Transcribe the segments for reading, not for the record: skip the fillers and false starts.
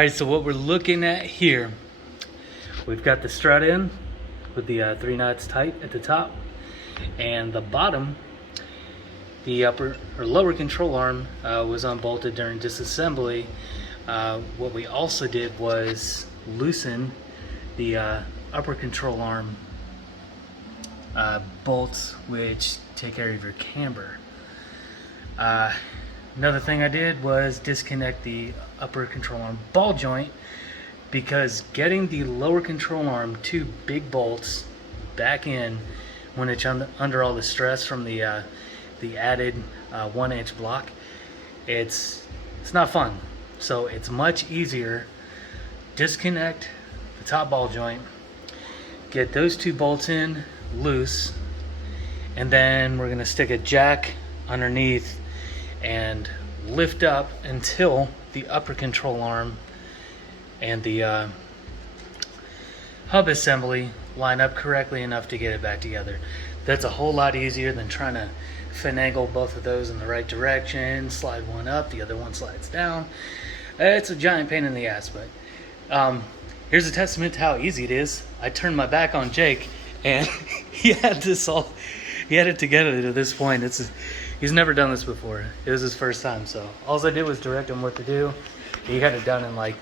Alright, so what we're looking at here, we've got the strut in with the 3 knots tight at the top, and the bottom, the upper or lower control arm was unbolted during disassembly. What we also did was loosen the upper control arm bolts, which take care of your camber. Another thing I did was disconnect the upper control arm ball joint, because getting the lower control arm 2 big bolts back in when it's under all the stress from the added 1-inch block, it's not fun. So it's much easier. Disconnect the top ball joint, get those 2 bolts in loose, and then we're gonna stick a jack underneath and lift up until the upper control arm and the hub assembly line up correctly enough to get it back together. That's a whole lot easier than trying to finagle both of those in the right direction, slide one up, the other one slides down. It's a giant pain in the ass, but here's a testament to how easy it is. I turned my back on Jake, and he had it together to this point. He's never done this before. It was his first time, so all I did was direct him what to do. He got it done in like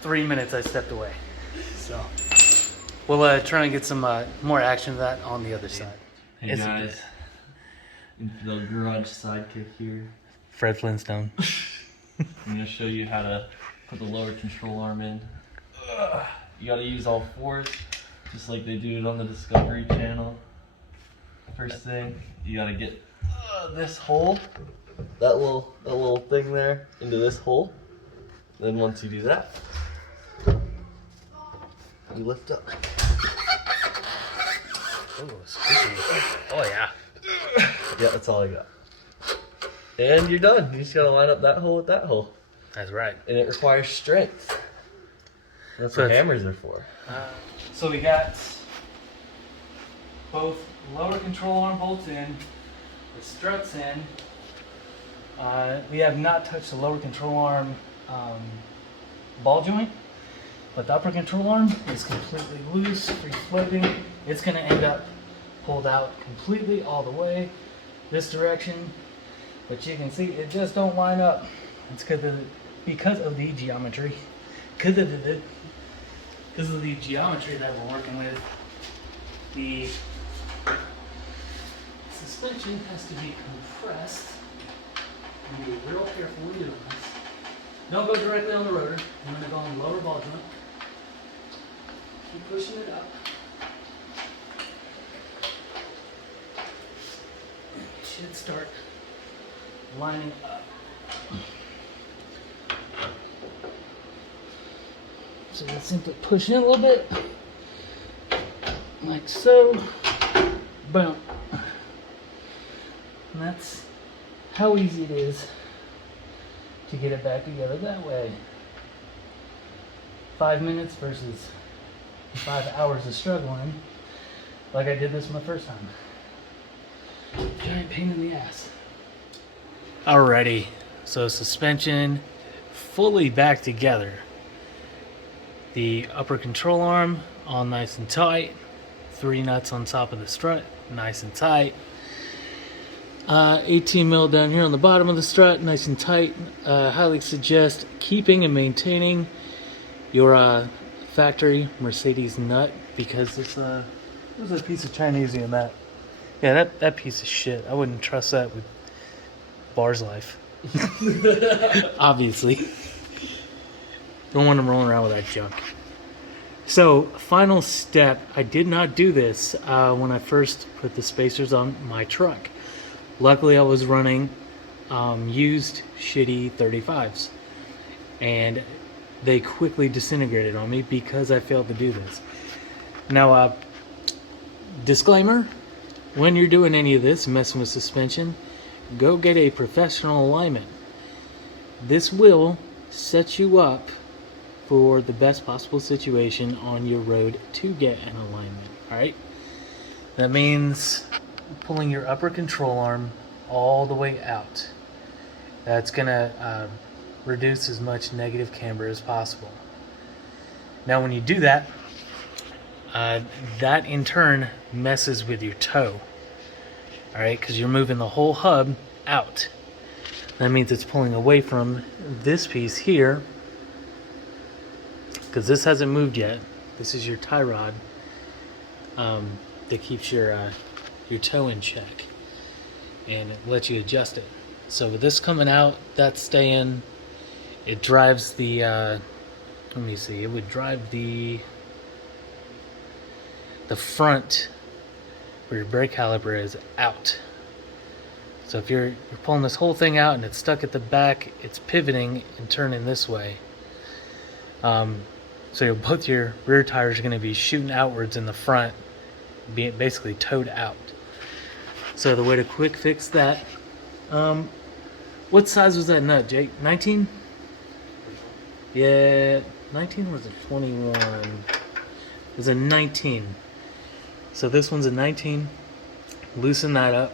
3 minutes. I stepped away. So we'll try and get some more action of that on the other side. Hey guys, Infidel garage sidekick here. Fred Flintstone. I'm going to show you how to put the lower control arm in. You got to use all 4s, just like they do it on the Discovery Channel. First thing, you got to get this hole, that little thing there, into this hole. Then once you do that, you lift up. Oh, squeaky. Oh yeah. Yeah, that's all I got. And you're done. You just gotta line up that hole with that hole. That's right. And it requires strength. That's what hammers are for. So we got both lower control arm bolts in, the struts in. We have not touched the lower control arm ball joint, but the upper control arm is completely loose, free floating. It's going to end up pulled out completely all the way this direction, but you can see it just don't line up. It's because of the geometry. Because of the geometry that we're working with. The suspension has to be compressed. And be real careful when doing this. Don't go directly on the rotor. I'm going to go on the lower ball joint. Keep pushing it up. And it should start lining up. So let's simply push in a little bit, like so. Boom. And that's how easy it is to get it back together that way. 5 minutes versus 5 hours of struggling, like I did this my first time. Giant pain in the ass. Alrighty, so suspension fully back together. The upper control arm all nice and tight. 3 nuts on top of the strut, nice and tight. 18 mil down here on the bottom of the strut, nice and tight. Highly suggest keeping and maintaining your factory Mercedes nut, because there's a piece of Chinese in that. Yeah, that piece of shit. I wouldn't trust that with Bar's life. Obviously. Don't want them rolling around with that junk. So, final step. I did not do this when I first put the spacers on my truck. Luckily, I was running used shitty 35s, and they quickly disintegrated on me because I failed to do this. Now, disclaimer, when you're doing any of this, messing with suspension, go get a professional alignment. This will set you up for the best possible situation on your road to get an alignment. Alright? That means pulling your upper control arm all the way out. That's gonna reduce as much negative camber as possible. Now when you do that, that in turn messes with your toe. Alright, because you're moving the whole hub out. That means it's pulling away from this piece here, because this hasn't moved yet. This is your tie rod that keeps your toe in check, and it lets you adjust it. So with this coming out, that's staying. It drives the let me see, it would drive the front where your brake caliper is out. So if you're pulling this whole thing out and it's stuck at the back, it's pivoting and turning this way. So both your rear tires are going to be shooting outwards in the front, being basically towed out. So the way to quick fix that, what size was that nut, Jake? 19? Yeah, 19 was a 21. It was a 19. So this one's a 19. Loosen that up.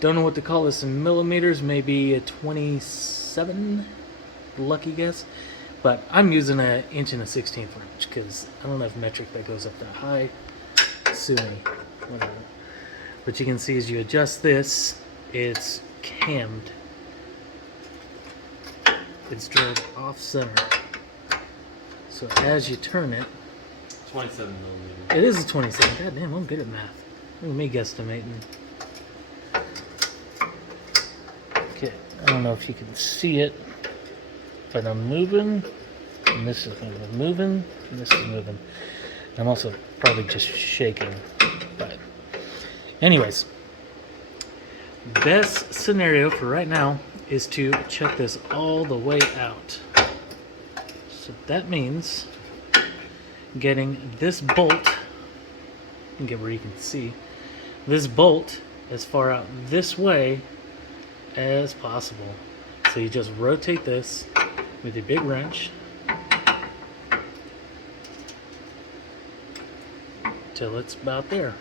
Don't know what to call this in millimeters, maybe a 27, lucky guess. But I'm using an 1 1/16 inch because I don't have metric that goes up that high. Sue me, whatever. But you can see as you adjust this, it's cammed. It's drilled off center. So as you turn it, 27 millimeters. it is a 27. God damn, I'm good at math. Look at me guesstimating. Okay, I don't know if you can see it, but I'm moving, and this is moving, and this is moving. I'm also probably just shaking, but anyways, best scenario for right now is to check this all the way out. So that means getting this bolt, and get where you can see, this bolt as far out this way as possible. So you just rotate this with your big wrench till it's about there.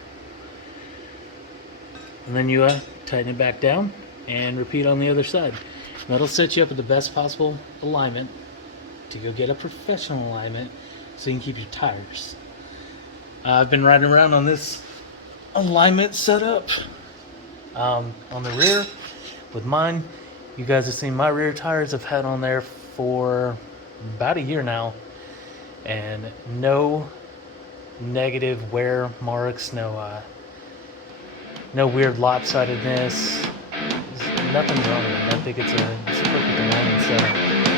And then you tighten it back down and repeat on the other side. That'll set you up with the best possible alignment to go get a professional alignment so you can keep your tires. I've been riding around on this alignment setup on the rear with mine. You guys have seen my rear tires I've had on there for about a year now, and no negative wear marks, no weird lopsidedness. Nothing's wrong with it. I think it's a perfect alignment setup.